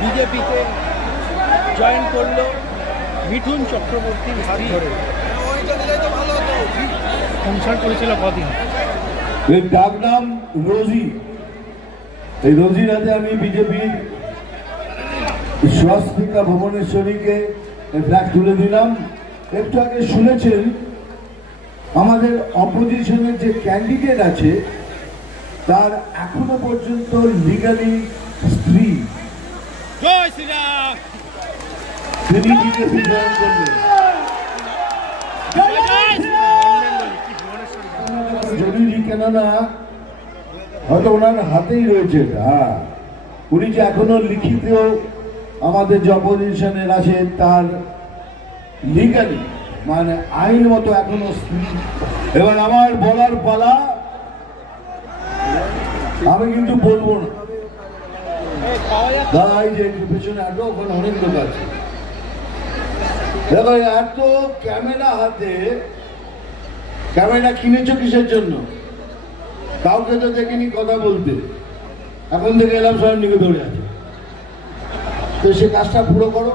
বিজেপিতে জয়েন করল মিঠুন চক্রবর্তীর হাত ধরে। সংসার করেছিল কদিন? এর ডাক নাম রোজি। এই রোজির হাতে আমি বিজেপির স্বস্তিকা ভুবনেশ্বরীকে এই ফ্ল্যাগ তুলে দিলাম। একটু আগে শুনেছেন আমাদের অপোজিশনের যে ক্যান্ডিডেট আছে তার এখনও পর্যন্ত লিগালি স্ত্রী। কেননা হয়তো ওনার হাতেই রয়েছে এটা, উনি যে এখনও লিখিত আমাদের যে অপোজিশনের আছে তার লিগালি মানে আইন মতো এখনও এবার আমার বলার পালা আমি কিন্তু বলব না। দাদা এই যে পেছনে অনেক লোক আছে। দেখো এত ক্যামেরা হাতে, ক্যামেরা কিনেছো কিসের জন্য? কাউকে তো দেখিনি কথা বলতে। এখন থেকে এলাম সবাই নিকে দৌড়ে আছে। তো সে কাজটা পুরো করো।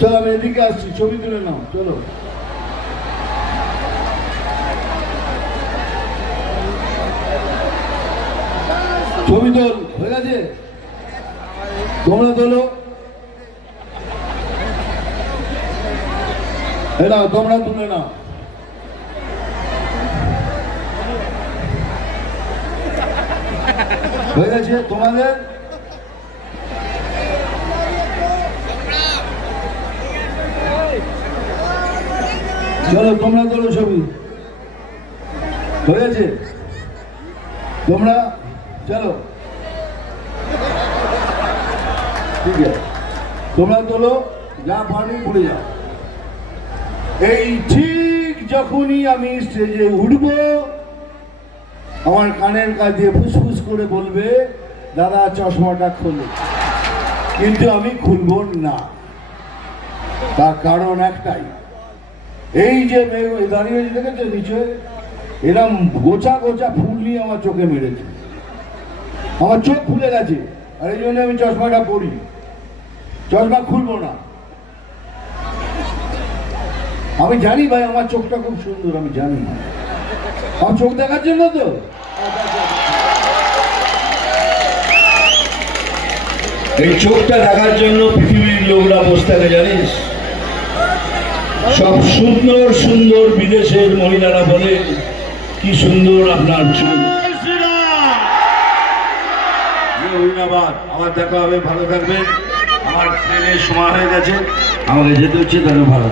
চলো, আমি এদিকে আসছি, ছবি তুলে নাও, চলো। ছবি গেছে তোমরা তোলো নাও, তোমরা তুলে নাও। হয়ে গেছে তোমাদের? চলো, তোমরা তোলো ছবি। হয়ে গেছে? তোমরা, চলো। ঠিক আছে। তোমরা তোলো যা পানি পড়ে যাও। এই ঠিক যখনই আমি স্টেজে উঠবো, আমার কানের কাছে ফুসফুস করে বলবে, দাদা, চশমাটা খোলো। কিন্তু আমি খুলব না। তার কারণ একটাই। এই যে মেয়ে দাঁড়িয়ে দেখেছে নিচে? এরম গোছা গোছা ফুল নিয়ে আমার চোখে মেরেছে। আমার চোখ ফুলে গেছে। আর এই জন্য আমি চশমাটা পরি। চশমা খুলবো না। আমি জানি ভাই আমার চোখটা খুব সুন্দর আমি জানি। আমার চোখ দেখার জন্য তো। এই চোখটা দেখার জন্য পৃথিবীর লোকরা বসে থাকে জানিস? সব সুন্দর সুন্দর বিদেশের মহিলারা বলে কি সুন্দর আপনার চোখ। ধন্যবাদ আমার দেখা হবে ভালো থাকবেন। আমার ট্রেনের সময় হয়ে গেছে। আমাকে যেতে হচ্ছে তাহলে ভালো